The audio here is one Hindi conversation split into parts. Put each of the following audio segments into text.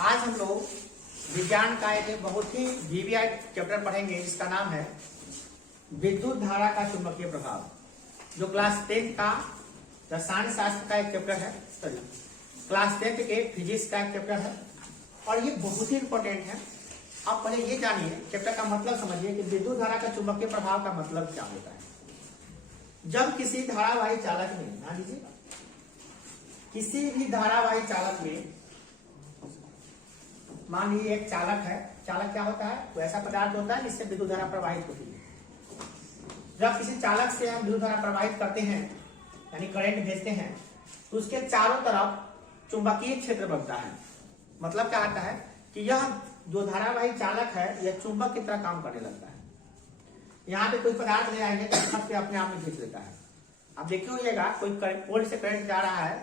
आज हम लोग विज्ञान का एक बहुत ही वीवीआई चैप्टर पढ़ेंगे जिसका नाम है विद्युत धारा का चुंबकीय प्रभाव, जो क्लास 10 का रसायन शास्त्र का एक चैप्टर है। सॉरी, क्लास 10 के फिजिक्स का एक चैप्टर है और ये बहुत ही इंपॉर्टेंट है। आप पहले ये जानिए, चैप्टर का मतलब समझिए कि विद्युत धारा का चुंबकीय प्रभाव का मतलब क्या होता है। जब किसी धारावाही चालक में, मान लीजिए किसी भी धारावाही चालक में, मान लीजिए एक चालक है। चालक क्या होता है? तो ऐसा पदार्थ होता है जिससे विद्युत धारा प्रवाहित होती है। जब किसी चालक से हम विद्युत धारा प्रवाहित करते हैं, यानी करंट भेजते हैं, तो उसके चारों तरफ चुंबकीय क्षेत्र बनता है। मतलब क्या आता है कि यह जो धारावाही चालक है यह चुंबक की तरह काम करने लगता है। यहाँ पे कोई पदार्थ ले आएंगे तो छत पे अपने आप में खींच लेता है। आप देखे होइएगा, कोई पोल से करंट जा रहा है,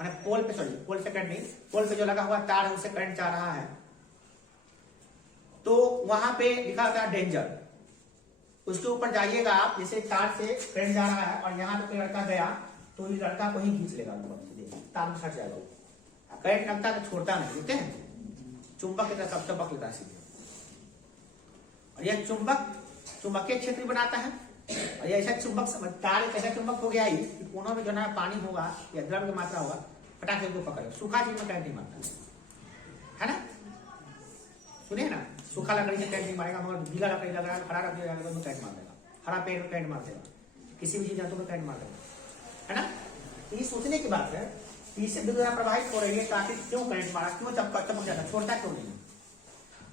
माने पोल पे, सॉरी पोल से करंट नहीं, पोल पे जो लगा हुआ तार है उससे करंट जा रहा है, तो वहां पे लिखा होता है डेंजर। उसके ऊपर जाइएगा आप, जैसे तार से करंट जा रहा है और यहाँ पे कोई लड़का गया तो इस लड़का को ही खींच लेगा, तार में फट जाएगा। करंट लगता है तो छोड़ता नहीं, देखते हैं चुंबक की तरह सब चुंबक लेता है सीधे। और यह चुंबक चुंबकीय क्षेत्र बनाता है। और ये ऐसा चुंबक, तार एक ऐसा चुंबक हो गया ही कि कोनों में जो ना पानी होगा या द्रव की मात्रा होगा, फटाक से उसको पकड़ेगा। सूखा चीज में करंट नहीं मारता है ना, सुनिए ना, सूखा लकड़ी से करंट नहीं मारेगा, मगर गीला लकड़ी लग रहा है, हरा लकड़ी लगा तो करंट मार देगा, हरा पेड़ में करंट मार देगा, किसी भी चीज जंतु में करंट मार देगा, है ना। तो ये सोचने की बात है कि इससे विद्युत धारा प्रवाहित हो रही है, ताकि क्यों करंट मारा, क्यों चमक जाता, छोड़ता क्यों नहीं।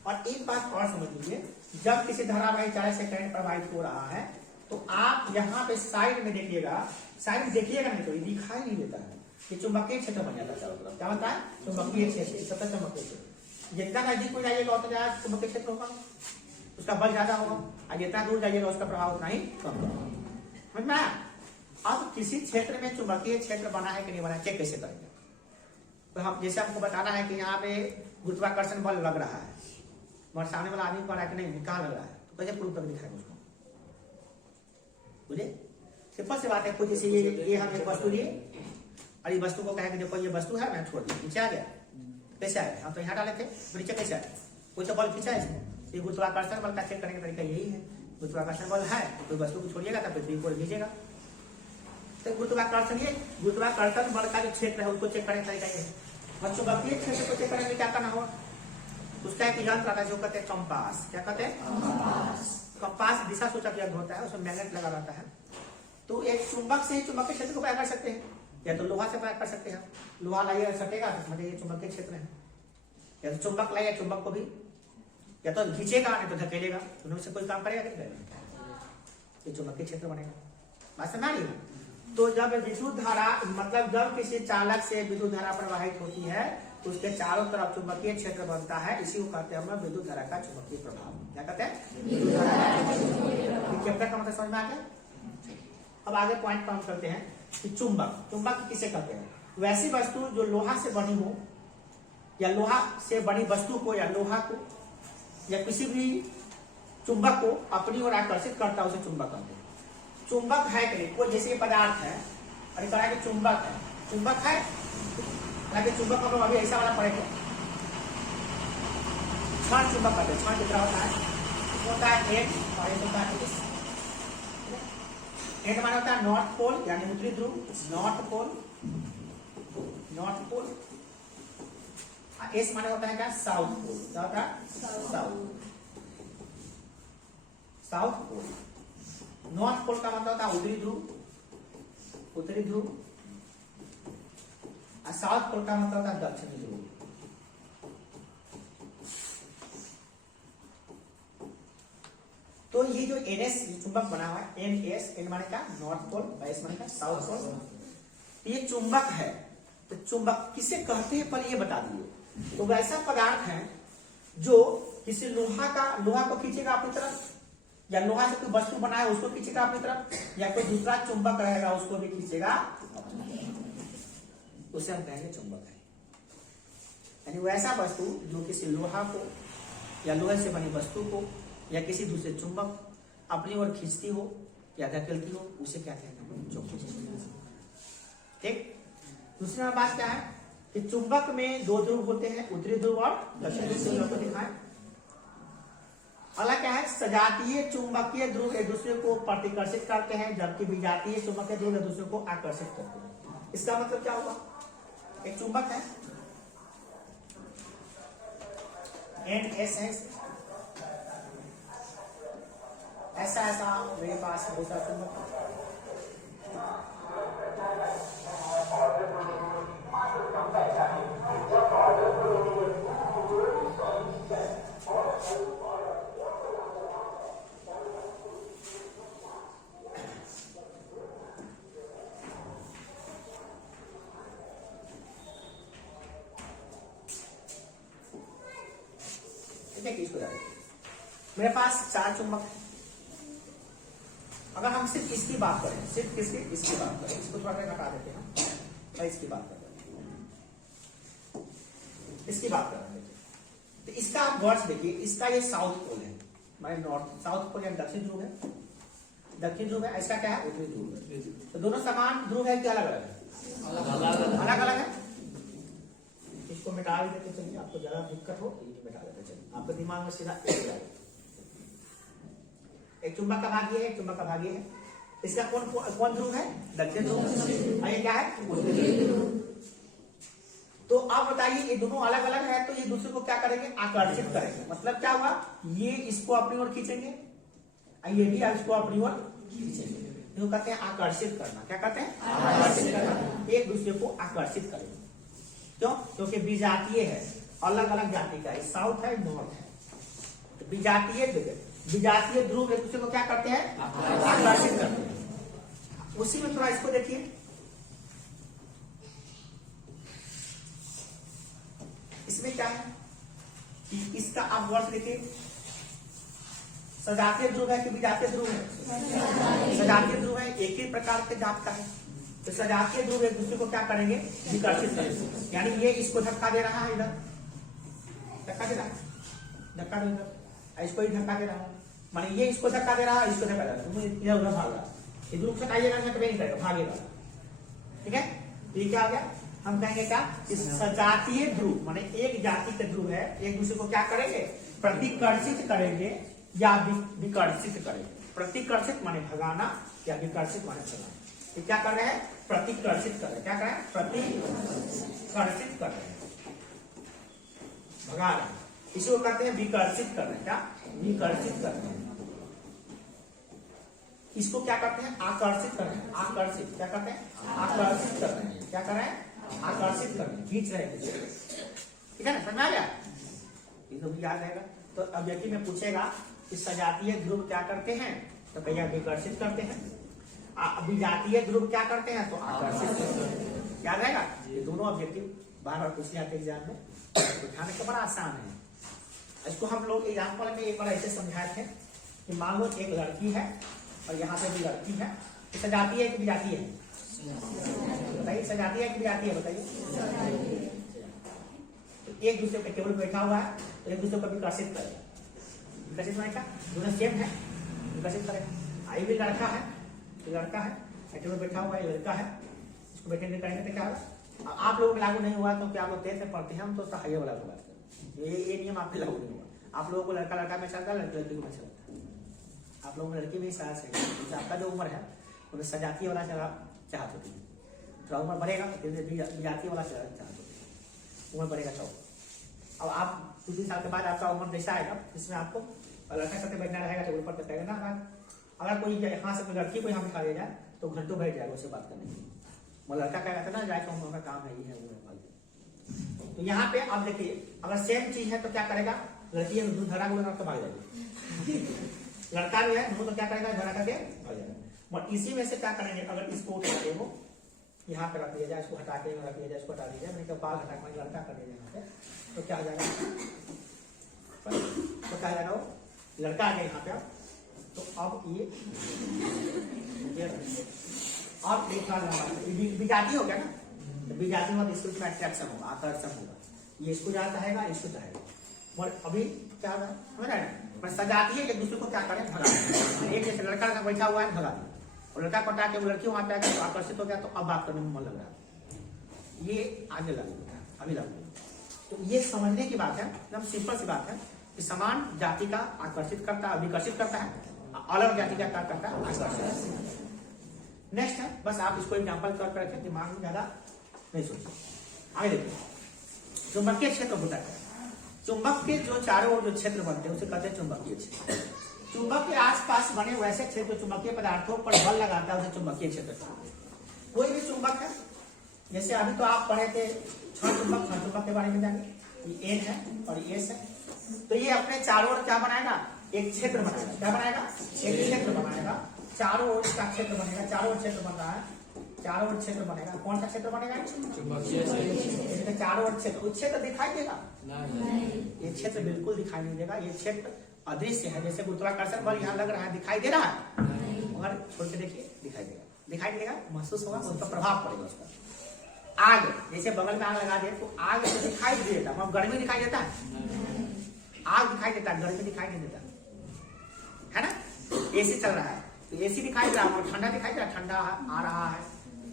और एक बात और समझ लीजिए, जब किसी धारावाही चालक से करंट प्रवाहित हो रहा है तो आप यहाँ पे साइड में देखिएगा, साइड में देखिएगा नहीं तो ये दिखाई नहीं देता है, ये चुंबकीय क्षेत्र बन जाता है चारों तरफ। क्या होता है? चुंबकीय क्षेत्र, सतत चुंबकीय क्षेत्र। जितना नजदीक हो जाइएगा उतना ज्यादा चुंबकीय क्षेत्र होगा, उसका बल ज्यादा होगा, और जितना दूर जाइएगा उसका प्रभाव उतना ही कम होगा। समझ में आया? अब किसी क्षेत्र में चुंबकीय क्षेत्र बना है कि नहीं बना है, चेक कैसे करेंगे? तो हम जैसे हमको बताना है कि यहाँ पे गुरुत्वाकर्षण बल लग रहा है, मगर सामने वाला आदमी को रहा है कि नहीं, कहाँ लग रहा है, तो कैसे प्रूव करके दिखाएंगे उसको? बुझे? सिंपल सी बात है। कुछ जैसे ये हम एक वस्तु लिए और ये वस्तु को कहे कि देखो ये वस्तु है, मैं छोड़ दिया, नीचे आ गया, कैसे आया? हम तो यहाँ डाले थे, नीचे कैसे आया? कोई तो बल खींचा है इसको। ये गुरुत्वाकर्षण बल का चेक करने का तरीका यही है। गुरुत्वाकर्षण बल है, कोई वस्तु को छोड़िएगा तो पृथ्वी को खींचेगा। तो गुरुत्वाकर्षण बल का जो क्षेत्र है उसको चेक करने का तरीका ये है। चुंबकीय क्षेत्र को चेक करने के लिए क्या करना होगा? उसका एक यंत्र आता है जो कहते हैं कंपास। क्या कहते हैं? कंपास दिशा सूचक यंत्र होता है, उसमें मैग्नेट लगा रहता है। तो एक चुंबक से ही चुंबकीय क्षेत्र को पता कर सकते हैं, या तो लोहा से पता कर सकते हैं। लोहा लाइए सटेगा तो समझिए ये चुंबकीय क्षेत्र है, या तो चुंबक लाइए, चुंबक को भी या तो खींचेगा नहीं तो धकेलेगा, दोनों से कोई काम करेगा कि ये चुंबकीय क्षेत्र बनेगा। बात समझ रही है? तो जब विद्युत धारा, मतलब जब किसी चालक से विद्युत धारा प्रवाहित होती है तो उसके चारों तरफ चुंबकीय क्षेत्र बनता है। इसी को कहते हैं हम विद्युत धारा का चुंबकीय प्रभाव। क्या कहते हैं? चैप्टर का मतलब समझ में आ गया। अब आगे पॉइंट पर हम करते हैं कि चुंबक किसे कहते हैं? वैसी वस्तु जो लोहा से बनी हो, या लोहा से बनी वस्तु को, या लोहा को, या किसी भी चुंबक को अपनी ओर आकर्षित करता है, उसे चुंबक कहते हैं। चुंबक है कि नहीं? कोई जैसे पदार्थ है और एक तरह के चुंबक है, चुंबक है ताकि चुंबक को अभी ऐसा वाला पड़ेगा, क्षण चुंबक कहते हैं। क्षण कितना होता है एंड, और एक होता है इस। एंड माने होता है नॉर्थ पोल यानी उत्तरी ध्रुव, north pole, north pole. S माने होता है क्या? South pole. क्या होता है? South pole. नॉर्थ पोल का मतलब होता है उत्तरी ध्रुव, उत्तरी ध्रुव। और साउथ पोल का मतलब होता है दक्षिणी ध्रुव। तो ये जो NS चुंबक बना हुआ है, NS, N माने का नॉर्थ पोल, S माने का साउथ पोल। ये चुंबक है। तो चुंबक किसे कहते हैं पर ये बता दिए। तो वैसा पदार्थ है जो किसी लोहा को खींचेगा अपनी तरफ, या लोहा से कोई वस्तु बना है उसको खींचेगा अपनी तरफ, या कोई दूसरा चुंबक रहेगा उसको भी खींचेगा, उसे हम कहेंगे चुंबक है। यानी वैसा वस्तु जो किसी लोहा को या लोहे से बनी वस्तु को या किसी दूसरे चुंबक अपनी ओर खींचती हो या धकेलती हो, उसे क्या कहते हैं? चुंबक। ठीक। दूसरी बात क्या है कि चुंबक में दो ध्रुव होते हैं, उत्तरी ध्रुव और दक्षिणी ध्रुव आपको दिखाएं। अगला क्या है, सजातीय चुंबकीय ध्रुव एक दूसरे को प्रतिकर्षित करते हैं, जबकि विजातीय चुंबकीय ध्रुव एक दूसरे को आकर्षित करते हैं। इसका मतलब क्या होगा, एक चुंबक है NS है, ऐसा मेरे पास बहुत सारा चुंबक है। मेरे पास 4 चुंबक है। अगर हम सिर्फ इसकी बात करें, सिर्फ इसकी बात करें, इसको थोड़ा सा घटा देते हैं, मैं इसकी बात कर रहे हैं, इसकी बात कर रहे हैं। तो इसका आप गौर से देखिए, इसका ये साउथ पोल है, माने नॉर्थ, साउथ पोल यानी दक्षिण ध्रुव है, दक्षिण ध्रुव है, इसका क्या है, उत्तरी ध्रुव है। तो दोनों समान ध्रुव है कि अलग अलग है? अलग अलग है। इसको मिटा देते चलिए, आपको ज्यादा दिक्कत हो तो मिटा देते चलिए, आपके दिमाग में सीधा एक चुंबक का भाग ये है, एक चुंबक का भाग ये है। इसका कौन ध्रुव है, दक्षिण ध्रुव, और ये क्या है, उत्तरी ध्रुव। तो आप बताइए, ये दोनों अलग अलग है तो ये दूसरे को क्या करेंगे, आकर्षित करेंगे। मतलब क्या हुआ, ये इसको अपनी ओर खींचेंगे, ये भी इसको अपनी ओर खींचेंगे। तो कहते हैं आकर्षित करना। क्या कहते हैं, आकर्षित करना, एक दूसरे को आकर्षित करेंगे। क्यों, क्योंकि विजातीय है, अलग अलग जाति का है, साउथ है, नॉर्थ है। विजातीय ध्रुव एक दूसरे को क्या करते हैं, आकर्षित करते हैं। उसी में थोड़ा इसको देखिए, इसमें क्या है कि इसका आप वर्ष देखिए, सजातीय ध्रुव है कि विजातीय ध्रुव है, सजातीय ध्रुव है, एक ही प्रकार के जात का है। तो सजातीय ध्रुव एक दूसरे को क्या करेंगे, विकर्षित करेंगे। यानी ये इसको धक्का दे रहा है, इधर धक्का दे रहा है, धक्का दे रहा है, इसको ही धक्का दे रहा है, माने ये इसको धक्का दे रहा है, इसको धक्का दे रहा है, इधर उधर भाग रहा है। ये ध्रुव सटाइएगा तो नहीं करेगा, भागेगा। ठीक है, तो ये क्या हो गया, हम कहेंगे क्या, सजातीय ध्रुव माने एक जाति के ध्रुव है, एक दूसरे को क्या करेंगे, प्रतिकर्षित करेंगे या विकर्षित करेंगे। प्रतिकर्षित माने भगाना या विकर्षित माने चलाना। ये क्या कर रहे हैं, प्रतिकर्षित कर रहे हैं। क्या कर रहे हैं, प्रतिकर्षित कर रहे हैं, भगा रहे हैं। इसको कहते हैं विकर्षित कर रहे हैं। क्या, विकर्षित कर रहे हैं। इसको क्या करते हैं, आकर्षित कर रहे हैं। आकर्षित क्या करते हैं, आकर्षित कर रहे हैं। क्या कर रहे हैं, आकर्षित कर रहे हैं, खींच रहे हैं। ठीक है ना, समझ में आ गया, ये तो भी याद रहेगा। तो अभ्यर्थी में पूछेगा कि सजातीय ध्रुव क्या करते हैं, तो भैया विकर्षित करते हैं। विजातीय ध्रुव क्या करते हैं, तो आकर्षित करते हैं। याद रहेगा, ये दोनों ऑब्जेक्टिव बार बार पूछ जाते हैं एग्जाम में, उठाने का बड़ा आसान है। इसको हम लोग एग्जाम्पल में एक बार ऐसे समझाए थे कि मान लो एक लड़की है और यहाँ पे भी लड़की है, तो सजातीय है कि विजातीय है, बताइए, सजातीय है कि विजातीय है, बताइए। तो एक दूसरे पे टेबल बैठा हुआ है, तो एक दूसरे को विकर्षित करेगा। विकर्षित माने क्या, दोनों सेम है, विकर्षित करेगा। आई भी लड़का है, लड़का है, टेबल बैठा हुआ है, लड़का है, इसको बैठने करेंगे तो क्या होगा। आप लोगों को लागू नहीं हुआ तो क्या आप लोग तेज से पढ़ते हैं, हम तो हाइए वाला को बात करें। ये नियम आप पे लागू नहीं हुआ। आप लोगों को लड़का लड़का में चलता है, लड़की लड़की में चलता है। आप लोगों में लड़की में साथ है, आपका जो उम्र है उन्हें सजातीय वाला चाहत होती है। थोड़ा उम्र बढ़ेगा तो विजातीय वाला चाहत होती है, उम्र बढ़ेगा। तो अब आप 2-3 साल के बाद आपका उम्र जैसा आएगा, इसमें आपको लड़का करके बैठना रहेगा, टेबल पर बैठेगा ना। अगर कोई यहाँ से लड़की को यहाँ बिठा दिया जाए तो घंटों बैठ जाएगा उससे बात करने के लिए। लड़का क्या कहता है ना, जाए तो उनका काम है, ये है वो है। तो यहाँ पे अब देखिए, अगर सेम चीज है तो क्या करेगा, लड़की दूध धरा बोलेगा तो भाग जाएगी, लड़का भी है तो क्या करेगा, धरा करके भाग जाएगा। बट इसी में से क्या करेंगे, अगर इसको उठा दे वो यहाँ पे रख दिया जाए, इसको हटा के रख दिया जाए, इसको हटा दिया जाए, बाल हटा के लड़का कर दिया यहाँ पे, तो क्या हो जाएगा, तो क्या जाएगा, वो लड़का आ गया यहाँ पे। तो अब ये अब विजाती हो गया ना, तो विजाती में इसको अट्रैक्शन होगा, आकर्षण होगा। ये इसको ज्यादा चाहेगा, इसको चाहेगा। और अभी क्या होगा, समझ रहे हैं, पर सजाती है एक दूसरे को क्या करें, भगा। एक जैसे लड़का का बैठा हुआ है, भगा दिया, और लड़का पटा के वो लड़की वहां पे आकर तो आकर्षित हो गया, तो अब बात करने में मन लग रहा है, ये आगे लग रहा है। अभिलंब। तो ये समझने की बात है, एकदम सिंपल सी बात है कि समान जाति का आकर्षित करता है, विकसित करता है, अलग जाति का क्या करता है, आकर्षित। नेक्स्ट है, बस आप इसको एग्जाम्पल तौर पर रखें, दिमाग में ज्यादा नहीं सोचिए। आगे देखिए, चुंबकीय क्षेत्र होता है, चुंबक के जो चारों ओर जो क्षेत्र बनते हैं उसे कहते हैं चुंबकीय क्षेत्र। चुंबक के आसपास बने वैसे क्षेत्र जो चुंबकीय पदार्थों पर बल लगाता है उसे चुंबकीय क्षेत्र। कोई भी चुंबक है, जैसे अभी तो आप पढ़े थे छह चुंबक के बारे में जानिए, ये एन है और ये एस है। तो ये अपने चारों ओर क्या बनाएगा, एक क्षेत्र बनाएगा। क्या बनाएगा, एक क्षेत्र बनाएगा, चारों ओर का क्षेत्र बनेगा। चारों ओर क्षेत्र बन रहा है, चारों ओर क्षेत्र बनेगा। कौन सा क्षेत्र बनेगा, चुंबकीय क्षेत्र। चारों ओर क्षेत्र, उस क्षेत्र दिखाई देगा नहीं, ये क्षेत्र बिल्कुल दिखाई नहीं देगा। ये क्षेत्र अदृश्य है, जैसे गुरुत्वाकर्षण बल यहाँ लग रहा है, दिखाई दे रहा है, मगर छोड़ के देखिए दिखाई देगा, दिखाई देगा, महसूस होगा, उसका प्रभाव पड़ेगा उस पर। आग, जैसे बगल में आग लगा दे तो आग तो दिखाई देता है, गर्मी दिखाई देता है, आग दिखाई देता है, गर्मी दिखाई नहीं देता है ना। एसी चल रहा है तो एसी दिखाई दे रहा है, ठंडा दिखाई दे रहा है, ठंडा आ रहा है,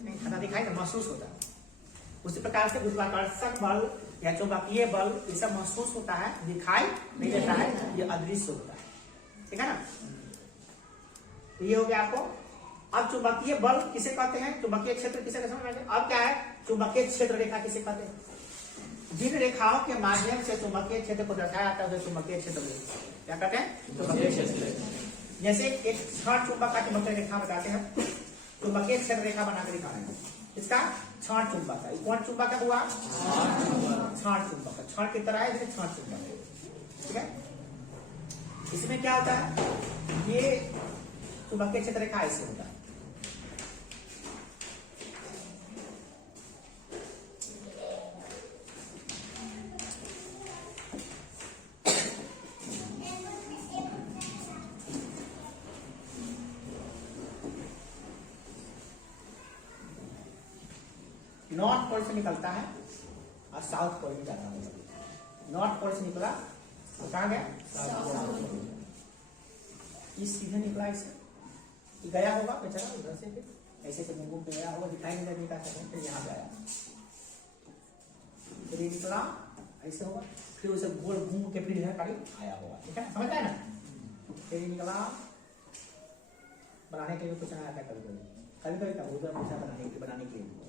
नहीं ठंडा दिखाई दे, महसूस होता है। उसी प्रकार से गुरुत्वाकर्षण बल या चुंबकीय बल ये सब महसूस होता है, दिखाई नहीं देता है, ये अदृश्य होता है, ठीक है ना। तो ये हो गया आपको। अब चुंबकीय बल किसे कहते हैं, चुंबकीय क्षेत्र किसे समझ में। अब क्या है, चुंबकीय क्षेत्र रेखा किसे कहते हैं, जिन रेखाओं के माध्यम से चुंबकीय क्षेत्र को दर्शाया जाता है उसे चुंबकीय क्षेत्र क्या कहते हैं, चुंबकीय क्षेत्र। जैसे एक छह चुंबक का चुंबकीय रेखा बताते हैं, चुंबकीय क्षेत्र रेखा बनाकर दिखा रहे हैं, इसका छह चुंबक है। कौन चुंबक है हुआ, छह चुंबक है, छह की तरह है, जैसे छह चुंबक है, ठीक है। इसमें क्या होता है, ये चुंबकीय क्षेत्र रेखा ऐसे होता है। नॉर्थ पोल से निकलता है और साउथ पोल में जाता है। नॉर्थ पोल से निकला तो कहाँ गया, इस सीधे निकला, इसे गया होगा बेचारा उधर से, फिर ऐसे से घूम के गया होगा, दिखाई नहीं देने का, फिर यहाँ गया, फिर ये निकला ऐसे होगा, फिर उसे गोल घूम के फिर इधर करीब आया होगा, ठीक है, समझ आए ना। फिर ये निकला, बनाने के लिए कुछ आया था कभी कभी का उधर पूछा बनाने के लिए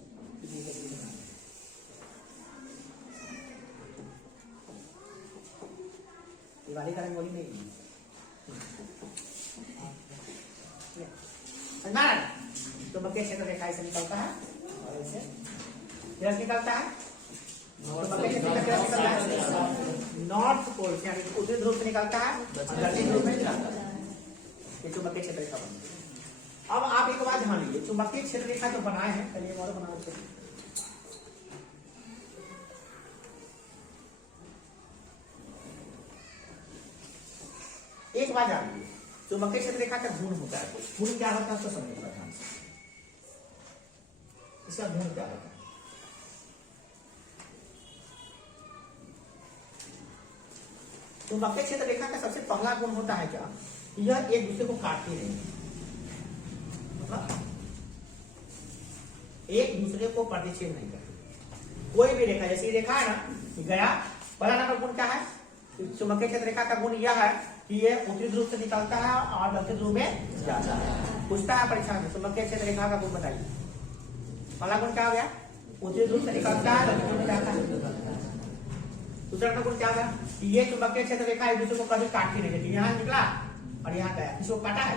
दिवाली का रंगोली नहीं चुंबकीय क्षेत्र रेखा ऐसे निकलता है और ऐसे निकलता है। नॉर्थ पोल से यानी उत्तरी ध्रुव से निकलता है, दक्षिण ध्रुव में जाता है, ये चुंबकीय क्षेत्र रेखा बनती है। अब आप एक बात ध्यान लीजिए, चुंबकीय क्षेत्र रेखा जो बनाए हैं, चलिए और बनाओ। एक बात जान लीजिए, चुंबकीय क्षेत्र रेखा का गुण होता है, गुण क्या होता है उसको समझिए ध्यान से, इसका गुण क्या होता है। चुंबकीय क्षेत्र रेखा का सबसे पहला गुण होता है क्या, यह एक दूसरे को काटती नहीं, एक दूसरे को प्रतिच्छेद नहीं करती। कोई भी रेखा, जैसे रेखा है ना, गया, पहला नंबर गुण क्या है, चुंबकीय क्षेत्र रेखा का गुण यह है कि ये उत्तरी ध्रुव से निकलता है और दक्षिण ध्रुव में जाता है। पूछता है परीक्षा में, चुंबकीय क्षेत्र रेखा का गुण बताइए। पहला गुण क्या हो गया, उत्तरी ध्रुव से निकलता है, दक्षिण ध्रुव में जाता है। दूसरा नंबर गुण क्या होगा, ये चुंबकीय क्षेत्र रेखा एक दूसरे को कभी काटती नहीं देती, यहाँ निकला और यहाँ गया, किसी को काटा है,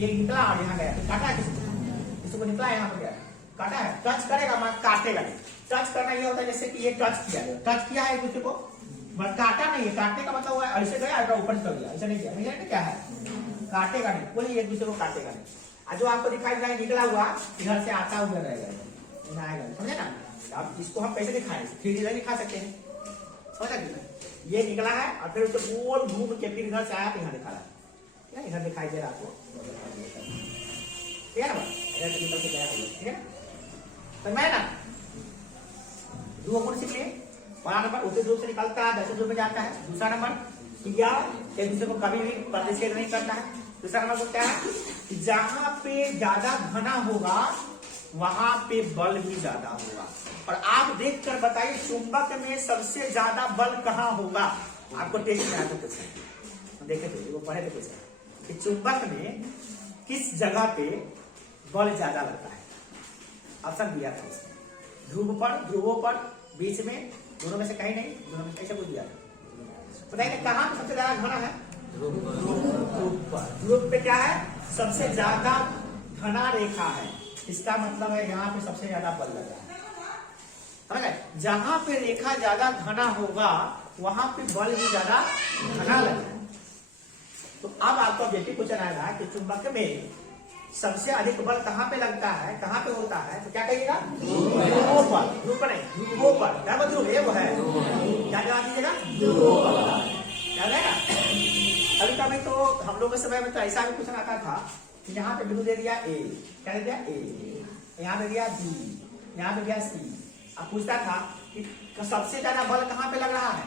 ये निकला और यहाँ गया, काटा है किसी को निकला यहाँ पर गया, काटा है, टच करेगा मगर काटेगा नहीं। टच करना ये होता है जैसे कि ये टच किया है एक दूसरे को, मगर काटा नहीं है। काटने का मतलब हुआ ऐसे गया ऊपर चल गया, ऐसा नहीं किया, नहीं क्या है, काटेगा नहीं, कोई एक दूसरे को काटेगा नहीं। और जो आपको दिखाई दे रहा है निकला हुआ, इधर से आता हुआ रहेगा, आएगा, समझे ना। अब इसको हम कैसे दिखाएं, 3D दिखा सकते हैं, समझा कि ये निकला है और फिर उसे गोल घूम के फिर इधर से आया तो यहाँ दिखा रहा है, इधर दिखाई दे रहा है आपको, ठीक है ना, इधर से निकल के गया, ठीक है ना, समझ में ना। दो गुण सीख लिए, पहला नंबर उत्तरी ध्रुव से निकलता है, दक्षिण ध्रुव में जाता है। दूसरा नंबर यह एक दूसरे को कभी भी प्रतिच्छेद नहीं करता है। दूसरा नंबर क्या है, जहां पे ज्यादा घना होगा वहां पे बल भी ज्यादा होगा। और आप देख कर बताइए चुंबक में सबसे ज्यादा बल कहाँ होगा। आपको टेस्ट में आकर पूछा, देखे थे वो पढ़े थे पूछा कि चुंबक में किस जगह पे बल ज्यादा लगता है। ऑप्शन दिया था उसमें, ध्रुव पर, ध्रुवों पर, बीच में, दोनों में से कहीं नहीं, दोनों में कैसे कुछ दिया था। बताइए कहाँ पे सबसे ज्यादा घना है। ध्रुव पर। ध्रुव पे क्या है, सबसे ज्यादा घना रेखा है, इसका मतलब है यहाँ पे सबसे ज्यादा बल लग रहा है। जहां पे रेखा ज्यादा घना होगा वहां पे बल भी ज्यादा घना लगेगा। तो अब आपको ऑब्जेक्टिव क्वेश्चन आएगा कि चुंबक में सबसे अधिक बल कहाँ पे लगता है, कहाँ पे होता है, तो क्या कहिएगा, ध्रुवों पर। ध्रुव पर नहीं, ध्रुवों पर। क्या ध्रुव है वो है, क्या जवाब दीजिएगा, ध्रुवों पर। याद है ना, अभी कभी तो हम लोग के समय में तो ऐसा भी क्वेश्चन आता था कि यहाँ पे बिंदु दे दिया ए, क्या दे दिया ए, यहाँ पे दिया बी, यहाँ पे दिया सी। अब पूछता था कि सबसे ज्यादा बल कहाँ पे लग रहा है,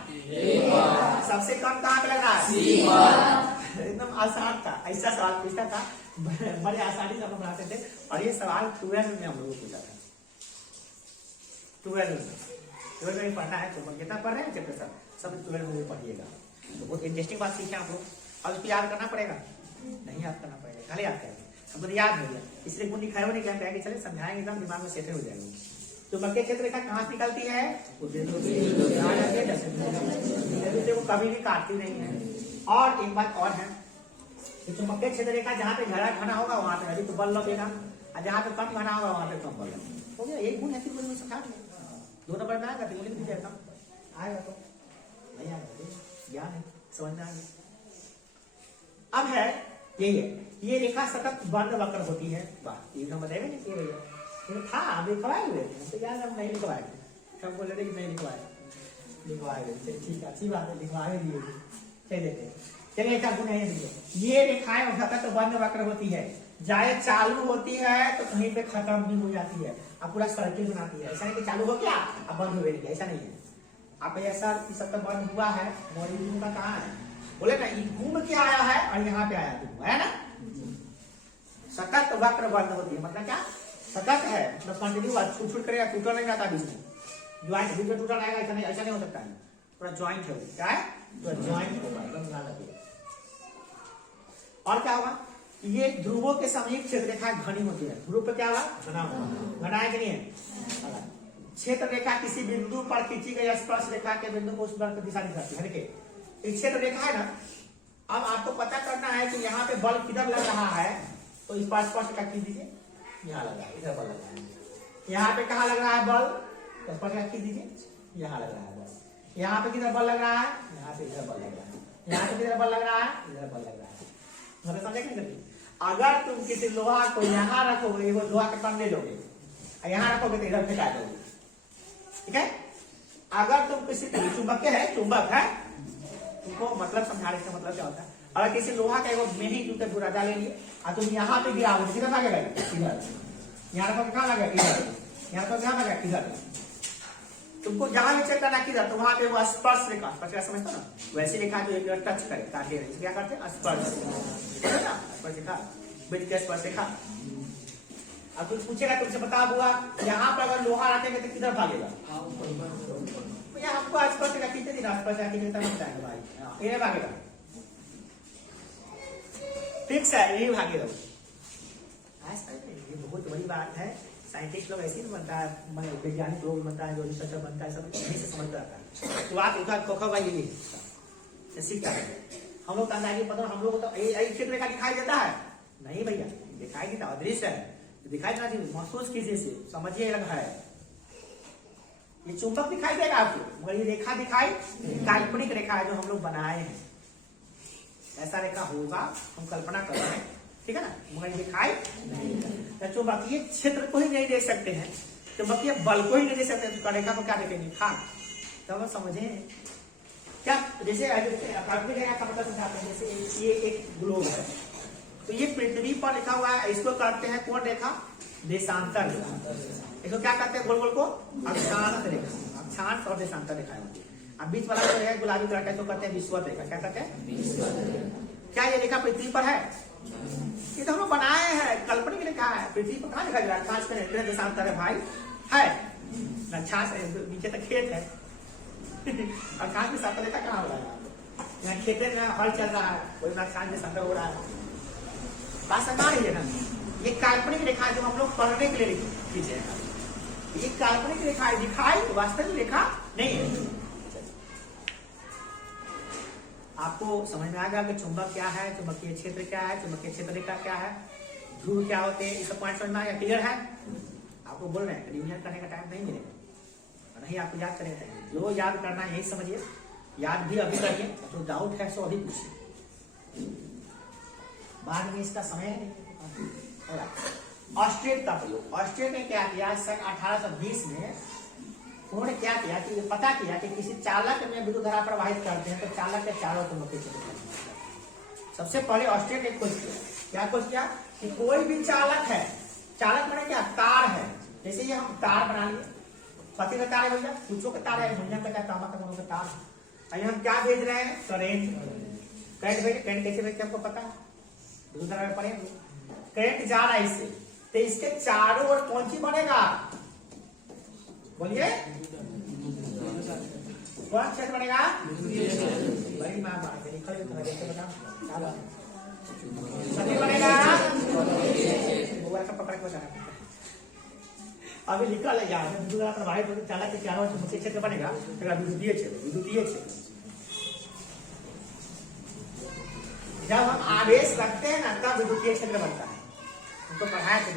सबसे कम कहाँ पे लग रहा है, सी पर। एकदम आसान था, ऐसा सवाल पूछता था, बड़े आसानी से हम बनाते थे। और ये सवाल 12 में हम लोग को पूछा था, 12 में पढ़ना है। तो कितना पढ़ रहे हैं चैप्टर सब 12 में पढ़िएगा। तो बहुत इंटरेस्टिंग बात सीखे आप लोग। अब उसको याद करना पड़ेगा, नहीं याद करना पड़ेगा, खाली याद करेंगे, हमको तो याद हो गया। इसलिए कुछ लिखाया नहीं कहते हैं कि चले समझाएंगे, एकदम दिमाग में सेट हो जाएगा। तो मध्य क्षेत्र रेखा कहाँ से निकलती है, वो कभी भी काटती नहीं है। और एक बात और है, चुंबकीय क्षेत्र रेखा जहाँ पे घना घना होगा वहां पे अधिक बल लगेगा, और जहाँ पे कम घना होगा वहां पे कम बल लगेगा। हो गया, एक गुण है, 3 गुण में सिखा दिया। 2 नंबर में आएगा, 3 लिख दीजिएगा, आएगा तो नहीं आएगा, ज्ञान है, समझ में आएगा। अब है यही है, ये रेखा सतत बंद वक्र होती है। वाह, ये हम बताएंगे नहीं भैया, था हम लिखवाए हुए थे, तो यार हम नहीं लिखवाए थे, सब बोल रहे कि नहीं लिखवाए थे। ठीक है, अच्छी बात है, लिखवाए दिए। चलिए चलिए, एक गुण है ये रेखाएं सतत बंद वक्र होती है, चाहे चालू होती है तो कहीं पे खत्म भी हो जाती है, अब पूरा सर्किल बनाती है। ऐसा नहीं कि चालू हो गया अब बंद हो गया, ऐसा नहीं है। आप ऐसा सतत बंद हुआ है, मॉड्यूल का कहाँ है, बोले ना, ये घूम के आया है और यहाँ पे आया है ना। सतत वक्र बंद होती है मतलब क्या, सतत है मतलब कंटिन्यू, छूट छूट करेगा, टूटा नहीं जाता बीच में, ज्वाइंट बीच में टूटा रहेगा, ऐसा नहीं हो सकता है, पूरा ज्वाइंट है। क्या है, पूरा ज्वाइंट होगा। और क्या होगा, ये ध्रुवों के समीप क्षेत्र रेखा घनी होती है। ध्रुव पे क्या होगा, घना होगा, घना है कि नहीं है। क्षेत्र रेखा किसी बिंदु पर खींची गई स्पर्श रेखा के बिंदु को उस दिशा दिखाती है। देखिए क्षेत्र रेखा है ना, अब आपको पता करना है कि यहाँ पे बल किधर लग रहा है, तो इस पर स्पर्श रेखा खींच दीजिए, यहाँ लगा है, इधर बल लगा है। यहाँ पे कहाँ लग रहा है बल, तो स्पर्श रेखा खींच दीजिए, यहाँ लग रहा है बल। यहाँ पे किधर बल लग रहा है, यहाँ पे इधर बल लग रहा है, यहाँ पे किधर बल लग रहा है, इधर बल लग रहा है। मतलब समझे कि नहीं, अगर तुम किसी लोहा को यहाँ रखोगे, वो लोहा के कम ले लोगे, यहाँ रखोगे तो इधर फेंका दोगे, ठीक है। अगर तुम किसी चुंबक है, चुंबक है, तुमको मतलब समझाने का मतलब क्या होता है, अगर किसी लोहा का एगो मेही टूटे बुरादा ले लिए और तुम यहाँ पे गिराओगे, किधर भागेगा, इधर। यहाँ रखोगे कहाँ लगेगा, इधर। यहाँ रखोगे कहाँ लगेगा, इधर। तुमको जहां भी चेक करना किधर, तो वहां पे वो स्पर्श रेखा, स्पर्श रेखा समझता ना, वैसी रेखा जो एक टच करे, काटे, क्या करते हैं, स्पर्श रेखा, बीच के स्पर्श रेखा। अब कुछ पूछेगा तुमसे, बता हुआ यहाँ पर अगर लोहा रखेंगे तो किधर भागेगा, यहाँ हमको स्पर्श रेखा खींचे दिन, स्पर्श रेखा खींचे बताएंगे भाई, ये भागेगा, फिक्स है, यही भागेगा। ये बहुत बड़ी बात है, साइंटिस्ट लोग ऐसे ही बनता है, वैज्ञानिक लोग बनता है, जो रिसर्चर बनता है, सब यही से समझता रहता है। तो आप इधर भाई ये सीखता है, हम लोग का अंदाजा पता, हम लोग तो क्षेत्र रेखा दिखाई देता है, नहीं भैया दिखाई देता, अदृश्य है, दिखाई देना चाहिए, महसूस कीजिए से, समझिए लगा है। ये चुंबक दिखाई देगा आपको, मगर ये रेखा दिखाई, काल्पनिक रेखा है जो हम लोग बनाए हैं, ऐसा रेखा होगा हम कल्पना कर रहे हैं, ठीक है ना, मगर दिखाई नहीं देता। चुंबकीय क्षेत्र को ही नहीं दे सकते हैं, चुंबकीय बल को ही नहीं दे सकते, तो रेखा को क्या देखेंगे, खान। तो हम समझे क्या, जैसे प्राकृतिक रेखा का मतलब समझाते हैं, जैसे ये एक ग्लोब है, तो ये पृथ्वी पर लिखा हुआ है, इसको करते हैं कौन रेखा, देशांतर रेखा। इसको क्या करते हैं, गोल गोल को अक्षांश रेखा, अक्षांश और देशांतर रेखा होती है। अब बीच वाला जो है गुलाबी कलर का, इसको करते हैं विषुवत रेखा, क्या करते हैं, क्या ये रेखा पृथ्वी पर है? ये तो हम लोग बनाए हैं, काल्पनिक रेखा है। पृथ्वी पर कहाँ लिखा गया? अक्षांश के नेत्र देशांतर है भाई, है अक्षांश नीचे तक खेत है। अक्षांश में सात रेखा कहाँ हो रहा है? यहाँ खेते में हल चल रहा है, कोई अक्षांश में सात हो रहा है। बात समझ रही है ना? ये काल्पनिक रेखा जो हम लोग पढ़ने के लिए खींचे हैं, ये काल्पनिक रेखा है, दिखाई वास्तविक रेखा नहीं है। आपको समझ में आ गया कि चुंबक क्या है, चुंबकीय क्षेत्र क्या है, चुंबकीय क्षेत्र रेखा क्या है, ध्रुव क्या होते हैं, ये सब पॉइंट समझ में आ गया? क्लियर है? आपको बोल रहे हैं रिवीजन करने का टाइम नहीं मिलेगा, नहीं आपको याद करने का टाइम। जो याद करना है यही समझिए, याद भी अभी करिए, तो डाउट है सो अभी पूछिए, बाद में इसका समय नहीं। ऑस्ट्रेट का प्रयोग, ऑस्ट्रेट ने क्या किया सन 1820 में, उन्होंने क्या किया कि पता किया कि किसी चालक में विद्युत धारा प्रवाहित करते हैं तो चालक के चारों चुंबकीय क्षेत्र। सबसे पहले ऑस्ट्रेट ने खोज किया, क्या खोज किया कि कोई भी चालक है, चालक माने क्या? तार है। जैसे ये हम तार बना लिए, पति का तार है भैया, कुछों का तार है, एल्युमिनियम का तार, तांबा का, दोनों का तार है। हम क्या भेज रहे हैं? करेंट। करंट भेज, करंट कैसे भेजते हमको पता है, विद्युत धारा में पढ़ेंगे। करंट जा रहा है इससे, तो इसके चारों ओर कौन सी बनेगा? बोलिए, कौन क्षेत्र बनेगा? बड़ी मां बात है, लिखा लिखा जैसे बताओ सभी बनेगा। का पकड़ के बता, अभी लिखा ले यार, विद्युत धारा प्रवाहित होकर चालक के चारों ओर चुंबकीय क्षेत्र बनेगा, तो विद्युतीय क्षेत्र। विद्युतीय क्षेत्र जब हम आवेश रखते हैं ना तब विद्युतीय क्षेत्र बनता है। हमको पढ़ाया था,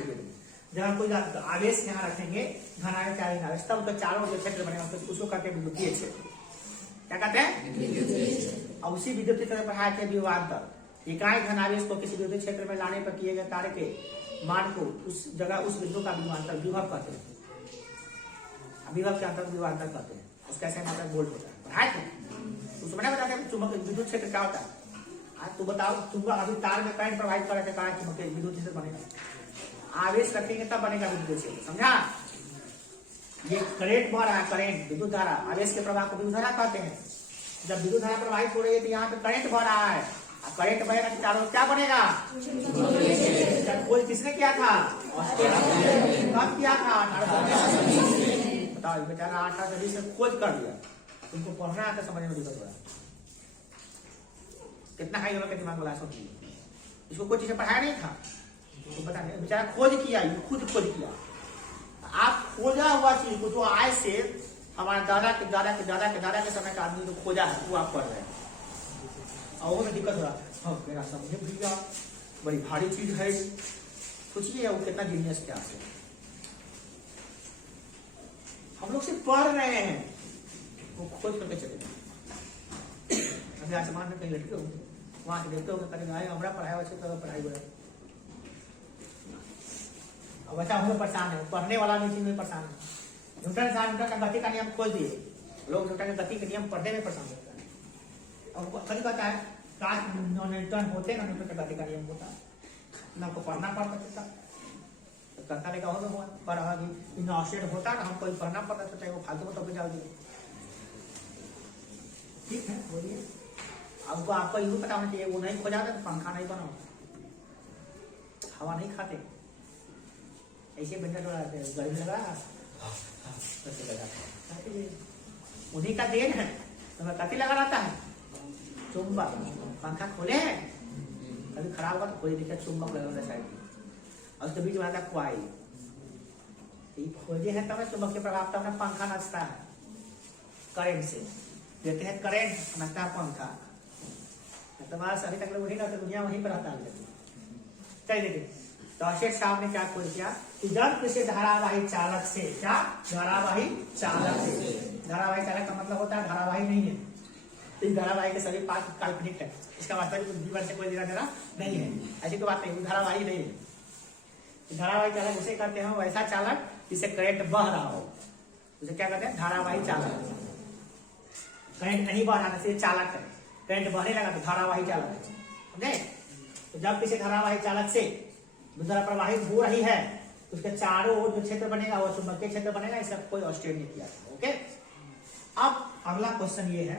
जब हम कोई आवेश यहाँ रखेंगे, धनावेश चाहे आवेश, तब तो चारों जो क्षेत्र बनेगा तो उसको कहते हैं विद्युतीय क्षेत्र। क्या कहते हैं? और उसी विद्युत क्षेत्र में पढ़ाया थे विभवांतर। इकाई धनावेश को किसी विद्युत क्षेत्र में लाने पर किए गए कार्य के मान को उस जगह उस बिंदु का विभवांतर विभव कहते हैं। विभव के अंतर विभवांतर कहते हैं। उसका ऐसा मतलब वोल्ट होता है। पढ़ाए थे उसमें बताते हैं चुंबक विद्युत क्षेत्र क्या होता है। तो बताओ, चुंबक अभी तार में करंट प्रवाहित कर रहे थे, चुंबकीय विद्युत क्षेत्र बनेगा। आवेश रखेंगे तब बनेगा विद्युत क्षेत्र, समझा? ये करंट बह रहा है, करंट विद्युत धारा, आवेश के प्रवाह को विद्युत धारा कहते हैं। जब विद्युत धारा प्रवाहित हो रही है तो यहाँ पे करंट बह रहा है, करंट बहेगा तो चारों क्या बनेगा? खोज किसने किया था? कब किया था? 1820। बताओ बेचारा 1820 में खोज कर दिया। तुमको पढ़ना आता, समझने में दिक्कत हो रहा है। कितना हाई लेवल का दिमाग वाला सोचिए, इसको कोई चीज पढ़ाया नहीं था, तो बता नहीं, बेचारा खोज किया, खुद खोज किया। आप खोजा हुआ चीज को जो आज से हमारे दादा के दादा के दादा के दादा के समय का आदमी जो खोजा है वो आप पढ़ रहे हैं, और वो में दिक्कत हो रहा है। मेरा समझे भैया, बड़ी भारी चीज है। सोचिए वो कितना जीनियस क्या है। हम लोग सिर्फ पढ़ रहे हैं, वो खोज करके चले गए। आसमान में कहीं लटके होंगे, वहां से देखते होंगे, करेंगे हमारा पढ़ाई वैसे तो पढ़ाई हो रहा है। अब बच्चा हमें परेशान है, पढ़ने वाला नहीं चीज में परेशान है। न्यूटन का गति का नियम खोज दिए लोग, न्यूटन के गति के नियम पढ़ने में परेशान होता है। और कभी कहता है काश न्यूटन होते ना, न्यूटन का गति का नियम होता ना, हमको पढ़ना पड़ता था। कहता नहीं कहोगे पर अभी ऑस्ट्रेट होता ना, हमको पढ़ना पड़ता था, चाहे वो फालतू में टॉपिक डाल दिए। ठीक है, बोलिए। आपको आपको यूं पता होना चाहिए, वो नहीं खोजा तो पंखा नहीं बनाओ, हवा नहीं खाते, ऐसे बेटा गर्मी लगा उन्हीं का देन है। तो कति लगा रहता है चुंबक। पंखा खोले हैं, कभी खराब हुआ तो खोले, देखिए चुंबक लगा साइड में, और उसके बीच में आता क्वाइल। खोजे हैं तब चुंबक के प्रभाव तब पंखा नचता है। करंट से देते हैं करंट, नचता है पंखा। तुम्हारा सभी तक वही ना, तो दुनिया वहीं पर रहता है। चलिए देखिए, तो ऑस्ट्रेट साहब ने क्या खोज किया कि जब किसी धारावाही चालक से, क्या धारावाही चालक से, धारावाही चालक का मतलब होता है धारावाही नहीं है, तो इस धारावाही के सभी पार्ट काल्पनिक है, इसका वास्तविक जीवन से कोई लेना देना नहीं है। ऐसी कोई बात नहीं, धारावाही नहीं है। धारावाही चालक उसे कहते हैं वैसा चालक जिसे करंट बह रहा हो, उसे क्या कहते हैं? धारावाही चालक। करंट नहीं बह रहा है, चालक है, करंट बहने लगा तो धारावाही चालक है, समझे? तो जब किसी धारावाही चालक से विद्युत धारा प्रवाहित हो रही है तो उसके चारों ओर जो क्षेत्र बनेगा वो चुंबकीय क्षेत्र बनेगा। इसका कोई ऑस्ट्रेट नहीं किया। ओके, अब अगला क्वेश्चन ये है,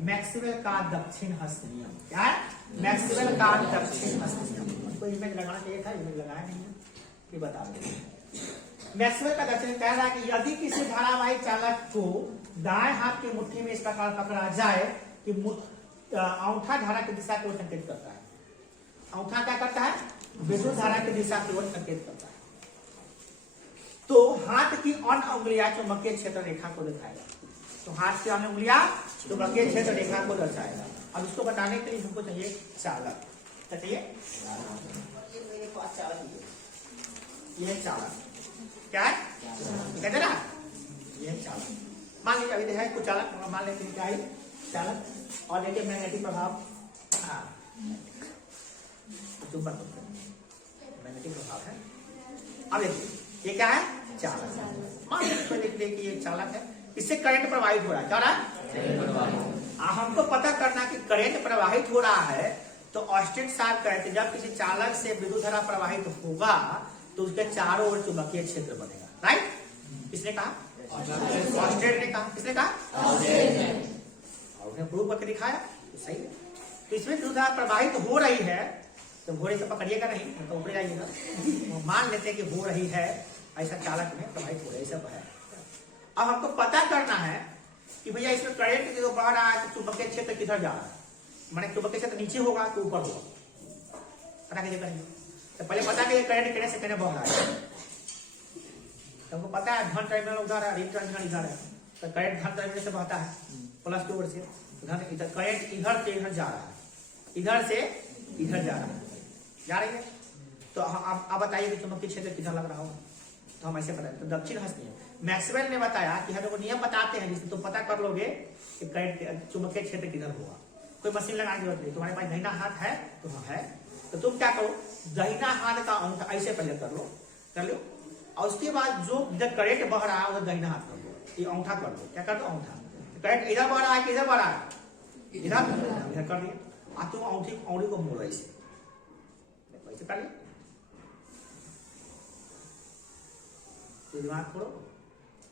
मैक्सवेल का दक्षिण हस्त नियम। क्या है? मैक्सवेल का दक्षिण हस्त नियम। कोई इमेज लगाना चाहिए था, इमेज लगाया नहीं है, ये बता दो। मैक्सवेल का दक्षिण कह रहा है कि यदि किसी धारावाही चालक को दाएं हाथ की मुट्ठी में इस प्रकार पकड़ा जाए कि अंगूठा धारा की दिशा की ओर संकेत करता है। अंगूठा क्या करता है? विद्युत धारा की दिशा की ओर संकेत करता है। तो हाथ की अन्य उंगलियां चुंबकीय क्षेत्र रेखा को दिखाएगा। तो हाथ की अन्य उंगलियां चुंबकीय क्षेत्र रेखा को दर्शाएगा। अब इसको बताने के लिए हमको चाहिए चालक। क्या चाहिए? मेरे पास चालक ये चालक क्या है? कहते ना ये चालक। मान लीजिए अभी है कुछ चालक, मान लेते हैं क्या है चालक, और देखिए मैग्नेटिक प्रभाव। मैग्नेटिक प्रभाव है। अब देखिए ये क्या है? चालक। मान लीजिए कि ये चालक है, इससे करंट प्रवाहित हो रहा है। क्या रहा है? हमको पता करना कि करंट प्रवाहित हो रहा है तो ऑस्टेट साहब कहते जब किसी चालक से विद्युत धारा प्रवाहित होगा तो उसके चारों ओर चुंबकीय क्षेत्र बनेगा। राइट? किसने कहा? ऑस्टेट ने कहा। किसने कहा? और उसने प्रूव करके दिखाया तो सही है। तो इसमें विद्युत धारा प्रवाहित हो रही है तो घोड़े से पकड़िएगा नहीं, तो ऊपर जाइएगा। मान लेते हैं कि हो रही है, ऐसा चालक में प्रवाहित हो रही है, सब है। अब हमको पता करना है कि भैया इसमें करंट जो बढ़ रहा है तो चुंबकीय क्षेत्र किधर जा रहा है। माने चुंबकीय क्षेत्र नीचे होगा तो ऊपर होगा। पता कैसे करेंगे? तो पहले पता करिए करंट कितने से कितने बह रहा है। तो हमको पता है धन टर्मिनल उधर है, ऋण टर्मिनल इधर है, तो करंट धन टर्मिनल से बहता है प्लस की ओर से। इधर करंट इधर से इधर जा रहा है, इधर से इधर जा रहा है, जा रही है। तो आप बताइए कि चुंबकीय क्षेत्र किधर लग रहा होगा। तो हम ऐसे बताएं। तो दक्षिण हस्त नियम मैक्सवेल ने बताया कि हम लोग नियम बताते हैं जिससे तुम पता कर लोगे कि करंट चुंबकीय क्षेत्र किधर होगा। कोई मशीन लगाने की जरूरत नहीं। तुम्हारे पास दाहिना हाथ है तो हाँ है, तो तुम क्या करो, दाहिना हाथ का अंगूठा ऐसे पहले कर लो, और उसके बाद जो इधर करंट बह रहा है उधर दाहिना हाथ कर लो, ये अंगूठा कर लो। क्या कर दो? अंगूठा। करंट इधर बह रहा है कि इधर बह रहा है? इधर कर दिए। और तुम औंठी को मोड़ो ऐसे कर लिया। तो दिमाग खोलो,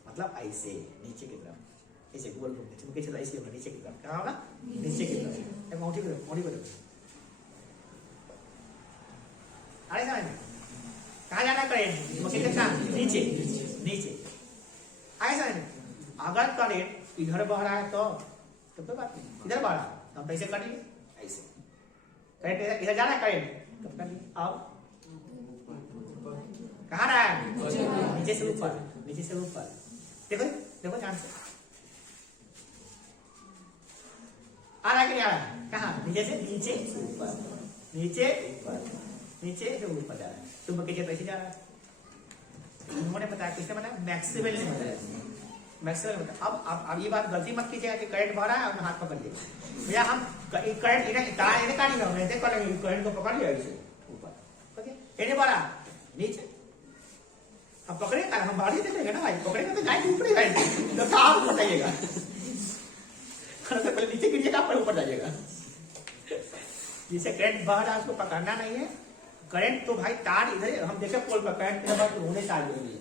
मतलब ऐसे नीचे की तरफ, ऐसे गोल घूमने चुंबकीय क्षेत्र ऐसे होगा नीचे की तरफ। क्या होगा? नीचे की तरफ। औंठी को अरे समझ में कहा जाना करंट चुंबकीय क्षेत्र नीचे नीचे आए समझ में। अगर करंट इधर बह रहा है तो कोई बात नहीं, इधर बह रहा है तो हम कैसे कर लिए ऐसे। करंट इधर जा रहा है, करंट तब कर लिए। आओ कहाँ रहा है? नीचे से ऊपर, नीचे से ऊपर। देखो देखो ध्यान से आ रहा है कि नहीं आ रहा है? कहाँ? नीचे से नीचे ऊपर, नीचे ऊपर, नीचे से ऊपर जा रहा है। चुंबकीय क्षेत्र ऐसे जा रहा है। उन्होंने बताया, किसने बताया? मैक्सवेल ने बताया। मैक्सवेल ने बताया। अब ये बात गलती मत कीजिएगा कि करंट भरा है और हाथ पकड़ लिया। भैया हम करंट इन्हें करंट को पकड़ लिया ऐसे ऊपर, इन्हें भरा नीचे। अब पकड़े ना, हम बाहर ही देखेंगे ना भाई, पकड़ेगा तो जाएंगे ऊपर ही जाएंगे। तो आप बताइएगा पहले नीचे गिरिएगा फिर ऊपर जाइएगा। जिसे करंट बह रहा है उसको पकड़ना नहीं है। करंट तो भाई तार इधर हम देखे पोल पर करंट होने तार गिरेंगे,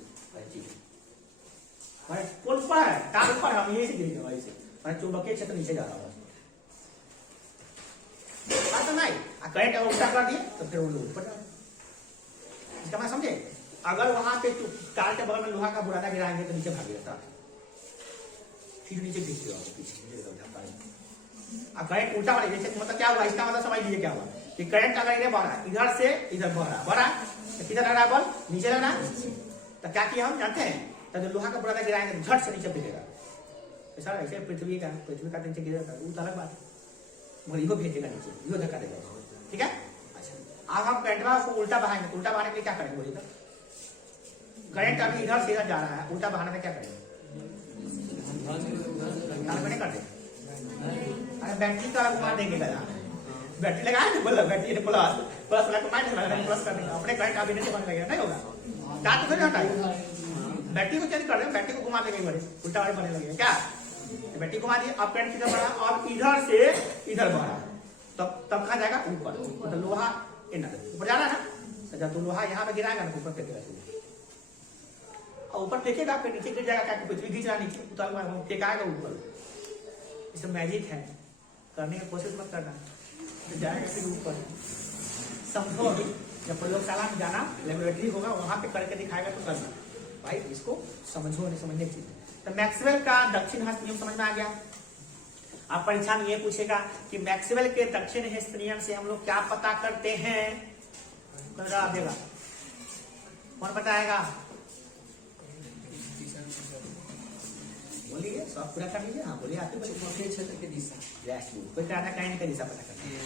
पोल ऊपर है तार ऊपर, हम यही से गिरेंगे वहीं से। चुंबकीय क्षेत्र नीचे जा रहा है तो नहीं, करंट उल्टा कर दिए तो फिर वो ऊपर जा। इसका मैं समझे? अगर वहां पे तार के बगल में लोहा का बुरादा गिराएंगे तो नीचे भागेगा, फिर नीचे गिर पीछे। अब करंट उल्टा वाले जैसे मतलब क्या हुआ, इसका मतलब समझ लीजिए क्या हुआ कि करंट अगर इधर बढ़ रहा है, इधर से इधर बढ़ रहा है तो किधर लग रहा है? बॉल नीचे लग रहा है। तो क्या किया हम जानते हैं? तो जो लोहा का बुरादा गिराएंगे तो झट से नीचे गिरेगा। तो सर ऐसे पृथ्वी का नीचे गिरेगा वो अलग बात है, मगर इहो भेजेगा नीचे, इहो धक्का देगा। ठीक है? अच्छा, अब हम करंट को उल्टा बहाएंगे। उल्टा बहाने के लिए क्या करेंगे बोलिए? करंट अभी इधर से इधर जा रहा है, उल्टा बहाने में क्या करेंगे? कर देंगे। अरे बैटरी का घुमा देंगे, बैटरी लगाया बोला, बैटरी प्लस प्लस वाला को माइनस प्लस कर देंगे, अपने करंट अभी नहीं बनने लगेगा, नहीं होगा। तार तो हटाइए, बैटरी को चेंज कर देंगे, बैटरी को घुमा देंगे, उल्टा वाले बनने लगेगा। क्या बैटरी घुमा दिए, अब करंट किधर बढ़ा और इधर से इधर बढ़ा, तब कहाँ जाएगा? ऊपर। तो लोहा ऊपर जा रहा है ना, जब तुम लोहा यहाँ पे गिराएगा ना ऊपर फेंकेगा, ऊपर फेंकेगा फिर नीचे गिर जाएगा। क्या पृथ्वी खींच रहा नीचे, उतार फेंकाएगा ऊपर। इसमें मैजिक है, करने की कोशिश मत करना, तो जाएगा फिर ऊपर। समझो अभी जब प्रयोगशाला में जाना, लेबोरेटरी होगा वहां पे करके दिखाएगा तो करना भाई, इसको समझो, नहीं समझने की चीज। तो मैक्सवेल का दक्षिण हस्त नियम समझ में आ गया। अब परीक्षा में ये पूछेगा कि मैक्सवेल के दक्षिण हस्त नियम से हम लोग क्या पता करते हैं, कौन देगा, कौन बताएगा? बोलिए, सब पूरा कर लीजिए। हाँ बोलिए, आते बोलिए। चुंबकीय क्षेत्र की दिशा, कोई कहना कहीं का दिशा पता करते हैं,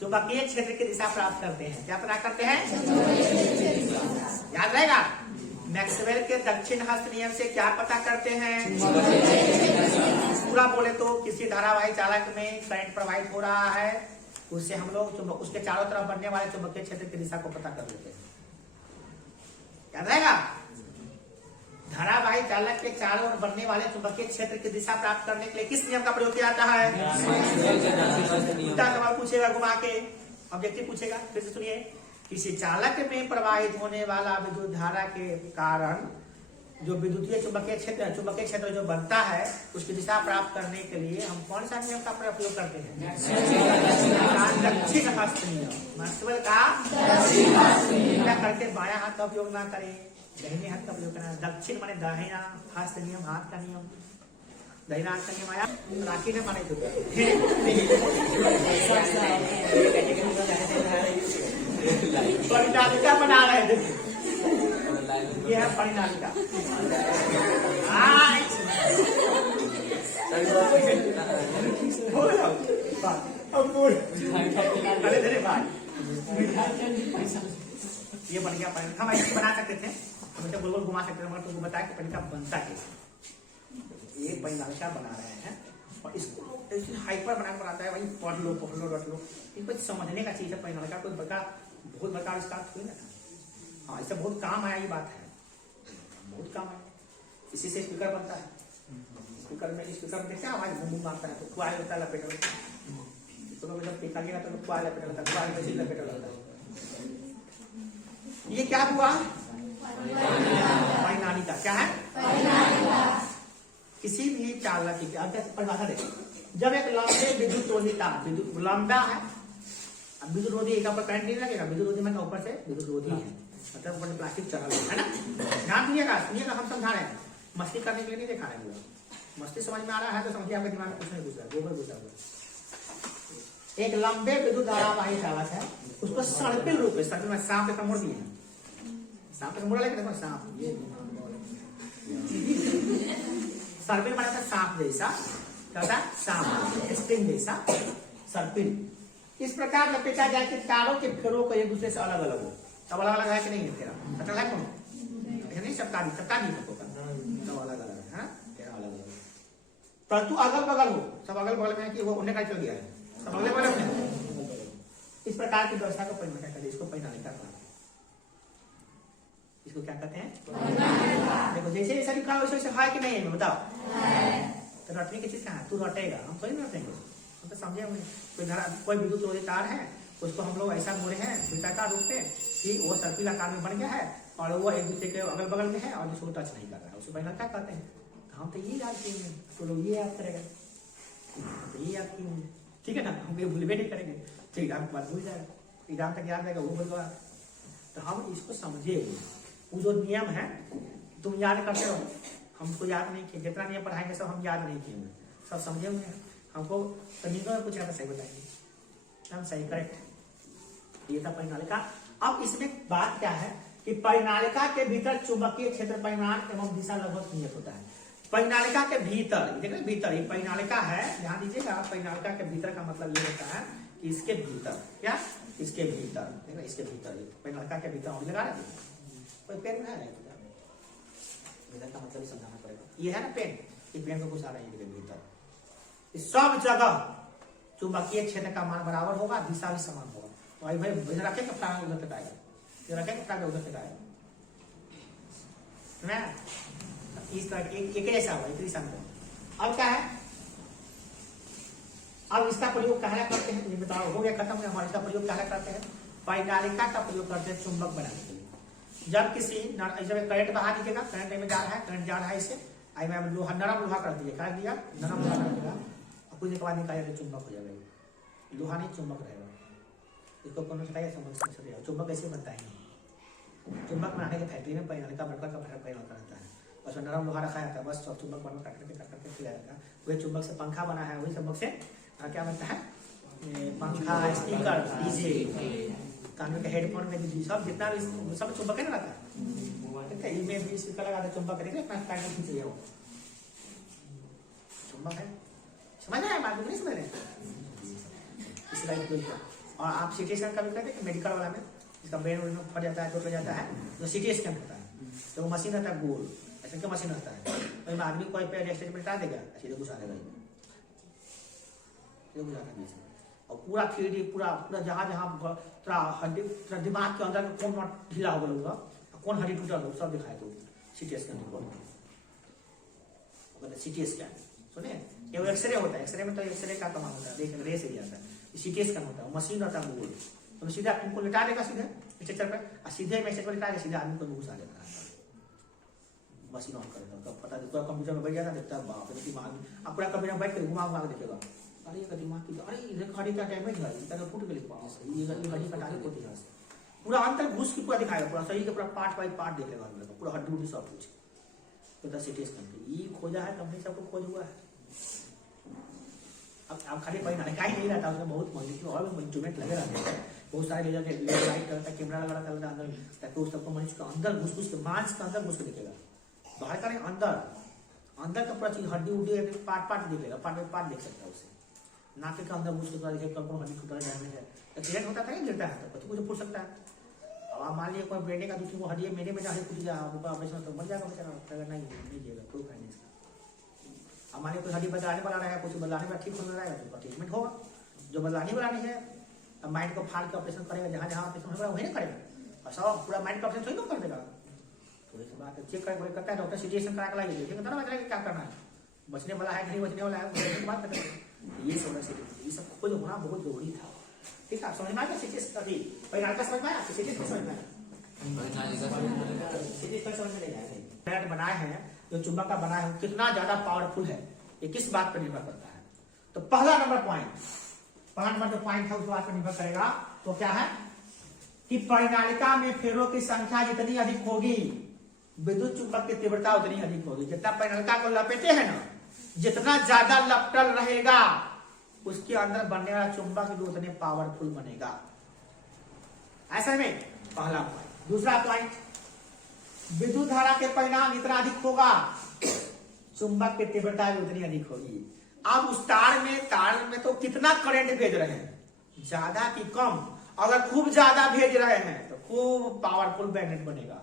चुंबकीय क्षेत्र की दिशा प्राप्त करते हैं। क्या पता करते हैं? याद रहेगा, मैक्सवेल के दक्षिण हस्त नियम से क्या पता करते हैं? पूरा बोले तो किसी धारावाही चालक में करंट प्रवाहित हो रहा है, उससे हम लोग उसके चारों तरफ बनने वाले चुंबकीय क्षेत्र की दिशा को पता कर लेते हैं। याद रहेगा, धारावाही चालक के चारों ओर बनने वाले चुंबकीय क्षेत्र की दिशा प्राप्त करने के लिए किस नियम का प्रयोग किया जाता है? उल्टा सवाल पूछेगा घुमा के, ऑब्जेक्टिव पूछेगा। फिर से सुनिए, किसी चालक में प्रवाहित होने वाला विद्युत धारा के कारण जो विद्युतीय चुंबकीय क्षेत्र जो बनता है, उसकी दिशा प्राप्त करने के लिए हम कौन सा नियम का प्रयोग करते हैं? दक्षिण हस्त नियम। मैक्सवेल का करके बायां हाथ का उपयोग ना करें, दाहिने हाथ का प्रयोग करना। दक्षिण माने दाहिना हस्त नियम, हाथ का नियम, दाहिना हाथ का नियम आया। राखी ने माने तो परिणालिका बना रहे थे, ये है परिणालिका। अरे धीरे भाई, ये बन गया परिणाम। हम ऐसे बना सकते थे, हम गोल गोल घुमा सकते थे, मगर तुमको बताया कि परिणाम बनता कैसे। ये परिणालिका बना रहे हैं और इसको हाइपर बना बनाता है भाई, पढ़ लो रट लो, इनको समझने का चीज है। परिणालिका कोई बहुत बड़ा आविष्कार थोड़ी ना था। हाँ, इससे बहुत काम आया, ये बात है, बहुत काम आया। इसी से स्पीकर बनता है। स्पीकर में देखते हैं आवाज घूम मारता है, तो क्वाइल होता है लपेटा होता है, तो जब टीका लिया तो क्वाइल लपेटा होता है, क्वाइल में से लपेटा होता है। ये क्या हुआ? परिणालिका। क्या है? किसी भी चालक की परिभाषा देखो, जब एक लंबे विद्युत रोधी तार, विद्युत लंबा है, अब विद्युत रोधी एक पर करंट नहीं लगेगा, विद्युत रोधी मतलब ऊपर से विद्युत रोधी है, मतलब ऊपर प्लास्टिक चढ़ा हुआ है ना। ध्यान सुनिएगा, हम समझा रहे हैं, मस्ती करने के लिए नहीं देखा है। मस्ती समझ में आ रहा है तो समझिए, आपके दिमाग में कुछ नहीं घुस रहा, गोबर घुसा हुआ। एक लंबे विद्युत धारावाही चालक है, उसको सर्पिल रूप में, सर्पिल में सांप जैसा मोड़ दिए, सांप जैसा मोड़ा लेकिन देखो सांप, ये सर्पिल बनाता सांप जैसा, क्या सांप स्ट्रिंग जैसा सर्पिल। इस प्रकार लपेटा जाए कि तारों के फेरों को एक दूसरे से अलग अलग हो। सब अलग अलग है कि नहीं है? तेरा पता है कौन? नहीं, सबका नहीं सब अलग अलग है ना, तेरा अलग अलग, परंतु अगल बगल हो, सब अगल बगल में है कि वो उन्हें का चल गया है, सब अगल बगल में। इस प्रकार की व्यवस्था को परिणालिका कहते हैं, इसको परिणालिका कहते हैं। इसको क्या कहते हैं? देखो जैसे जैसा लिखा है वैसे है कि नहीं है, बताओ। तो रटने की चीज कहाँ? तू रटेगा, हम थोड़ी ना रटेंगे, हम तो समझे हुए। कोई विद्युत रोधी तार है, उसको हम लोग ऐसा मोड़े हैं वृत्ताकार रूप में कि वो सर्पिल आकार में बन गया है और वो एक दूसरे के अगल बगल में है और जिसको टच नहीं कर रहा है, उसको परिणालिका कहते हैं। हम तो ये याद किए, तो लोग ये याद करेगा, तो ये याद किए, ठीक है ना, हम ये भूलवे नहीं करेंगे। ठीक है, बात भूल जाएगा, एग्जाम तक याद रहेगा, वो भूल। तो हम इसको समझे, वो जो नियम है तुम याद करते रहो, हमको याद नहीं किए, जितना नियम पढ़ाएंगे सब हम याद नहीं किए, सब समझे हुए हैं। हमको तकनीकों में कुछ सही बताएंगे, हम सही करेक्ट। ये था परिणालिका। अब इसमें बात क्या है कि परिणालिका के भीतर चुंबकीय क्षेत्र परिमाण एवं दिशा लगभग नियत होता है। परिणालिका के भीतर, देखिए भीतर, ये परिणालिका है, ध्यान दीजिएगा। परिणालिका के भीतर का मतलब ये होता है कि इसके भीतर, क्या इसके भीतर, देखो इसके भीतर, परिणालिका के भीतर और लगा रहे थे कोई पेन में है, भीतर का मतलब समझाना पड़ेगा। ये है ना पेन, इस पेन को घुसा रहे हैं भीतर। इस सब जगह चुंबकीय क्षेत्र का मान बराबर होगा, दिशा भी समान होगा। तो भाई भाई रखे कप्तान उधर तक आएगा, ये रखे कप्तान उधर तक आएगा ना, इस तरह एक ऐसा हुआ, एक दिशा में। अब क्या है, अब इसका प्रयोग कहना करते हैं, ये बताओ, हो गया खत्म, हमारे इसका प्रयोग कहना करते हैं। परिणालिका का प्रयोग करते हैं चुंबक बनाने के लिए। जब किसी जब करंट बहा दीजिएगा, करंट में जा रहा है, करंट जा रहा है, इसे आई मैं लोहा, नरम लोहा कर दिया, क्या दिया, नरम लोहा कर दिया, खोजने के बाद निकाला तो चुंबक हो जाएगा, लोहा नहीं चुंबक रहेगा। इसको कौन बताइए समझ सकते। चुंबक कैसे बनता है? चुंबक बनाने के फैक्ट्री में पैनल का बड़का का पैनल का रहता है, बस नरम लोहा रखा जाता है, बस सब चुंबक बन काट करके खिलाया जाता है। वही चुंबक से पंखा बना है, वही चुंबक से क्या बनता है? पंखा, स्पीकर, डीजे, कानून के हेडफोन में भी सब जितना भी सब चुंबक है ना रहता है। इनमें भी स्पीकर लगा चुंबक करेंगे खींचिए, वो चुंबक है। समझ रहे हैं बात? नहीं समझ रहे? इसका और आप सीटी स्कैन का भी कहते हैं मेडिकल वाला में, इसका ब्रेन में फट जाता है, टूट जाता है, तो सीटी स्कैन होता है। तो वो मशीन रहता है गोल, ऐसे क्या मशीन रहता है, तो आदमी कोई पे स्टेटमेंट हटा देगा, सीधे घुसा देगा, और पूरा 3D पूरा पूरा जहाँ जहाँ तेरा हड्डी तेरा दिमाग के अंदर कौन ढीला हो गया, कौन हड्डी टूटा होगा, सब दिखाए तो CT scan report, CT scan सुने। ये वो एक्सरे होता है, एक्सरे में तो एक्सरे का कमाल होता है, देख रेस एरिया होता है, सीटी स्कैन होता है, मशीन रहता है गोल, तो सीधा तुमको लिटा देगा सीधे स्ट्रक्चर पे, और सीधे मैसेज पर लिटा के सीधे आदमी को घुसा देगा, मशीन ऑन करेगा, तब पता चलता है। कंप्यूटर में बैठ जाता देखता है, बाप रे दिमाग, अब पूरा कंप्यूटर में बैठ के घुमा घुमा के देखेगा, अरे ये दिमाग की, अरे इधर हड्डी का डैमेज है, इधर फूट गई, ये हड्डी कटा के पोती है, पूरा अंतर घुस के पूरा दिखाएगा, पूरा शरीर के पूरा पार्ट बाई पार्ट देखेगा, पूरा हड्डी उड्डी सब कुछ। तो सीटी स्कैन ये खोजा है कंपनी, सबको खोज हुआ है। अब खाली परिणाम का ही नहीं रहता, उसमें बहुत महंगी और भी इंस्ट्रूमेंट लगे रहते हैं, बहुत सारे लेजर लाइट रहता है, कैमरा लगा रहता है अंदर, ताकि उस सबको मनुष्य का अंदर घुस घुस के, मांस का अंदर घुस के दिखेगा, बाहर का नहीं, अंदर अंदर का पूरा चीज हड्डी उड्डी पार्ट पार्ट दिखेगा, पार्ट बाई पार्ट देख सकता है उसे। नाक के अंदर घुस के पूरा दिखेगा, कौन हड्डी टूटा डैमेज है, एक्सीडेंट होता है, गिरता है तो कुछ फूट सकता है। अब मान लिया कोई ब्रेने का दूसरी वो हड्डी मेरे में जाके फूट गया, ऑपरेशन तो मर जाएगा बेचारा, नहीं जिएगा, कोई फायदा नहीं इसका। हमारे कोई हड्डी बदलाने वाला रहेगा, कुछ बदलाने वाला ठीक होने रहेगा, तो ट्रीटमेंट होगा। जो बदलाने वाला नहीं है, अब माइंड को फाड़ के ऑपरेशन करेगा, जहाँ जहाँ ऑपरेशन होगा वही ना करेगा, और सब पूरा माइंड का ऑपरेशन थोड़ी ना कर देगा। तो इस बात चेक करता है डॉक्टर, सिचुएशन करा के लाइए, देखेंगे तो ना बताएगा क्या करना है, बचने वाला है नहीं बचने वाला है, बात बताएगा। ये सब ये सब खोज होना बहुत जरूरी था। ठीक है, आप समझ में आया सिचुएशन अभी परिणाम का समझ में आया, सिचुएशन को समझ में आया, सिचुएशन बनाए हैं जो चुंबक का बना है कितना ज्यादा पावरफुल है, ये किस बात पर निर्भर करता है। तो पहला नंबर पॉइंट है, उस बात पर निर्भर करेगा। तो क्या है कि परिनालिका में फेरों की संख्या जितनी अधिक होगी, विद्युत चुंबक की तीव्रता उतनी अधिक होगी। जितना परिनालिका को लपेटे है ना, जितना ज्यादा लपटल रहेगा, उसके अंदर बनने वाला चुंबक भी उतने पावरफुल बनेगा। ऐसा में पहला पॉइंट। दूसरा पॉइंट, विद्युत धारा के परिणाम जितना अधिक होगा, चुंबक की तीव्रता भी उतनी अधिक होगी। अब उस तार में तो कितना करंट भेज रहे हैं, ज्यादा कि कम। अगर खूब ज्यादा भेज रहे हैं तो खूब पावरफुल मैग्नेट बनेगा,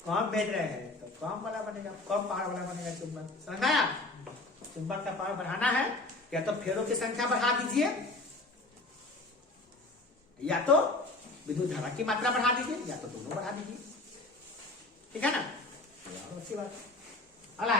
कम भेज रहे हैं तो कम वाला बनेगा, कम पावर वाला बनेगा चुंबक। समझ आया? चुंबक का पावर बढ़ाना है, या तो फेरों की संख्या बढ़ा दीजिए, या तो विद्युत धारा की मात्रा बढ़ा दीजिए, या तो दोनों बढ़ा दीजिए। ठीक है ना? अच्छी बात। अला